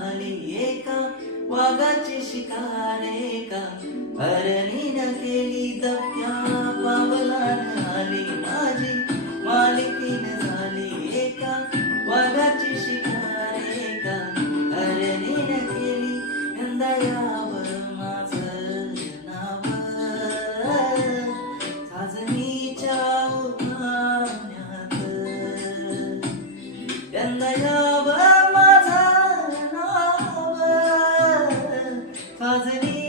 झाली एका वाघाची शिकार एका हरणीनं केली दबक्या पावलानं आली माझी मालकीन झाली एका वाघाची शिकार एका हरणीनं केली यंदा यावर माझं नाव साजणीच्या उखाण्यात यंदा यावर माझं नाव साजणी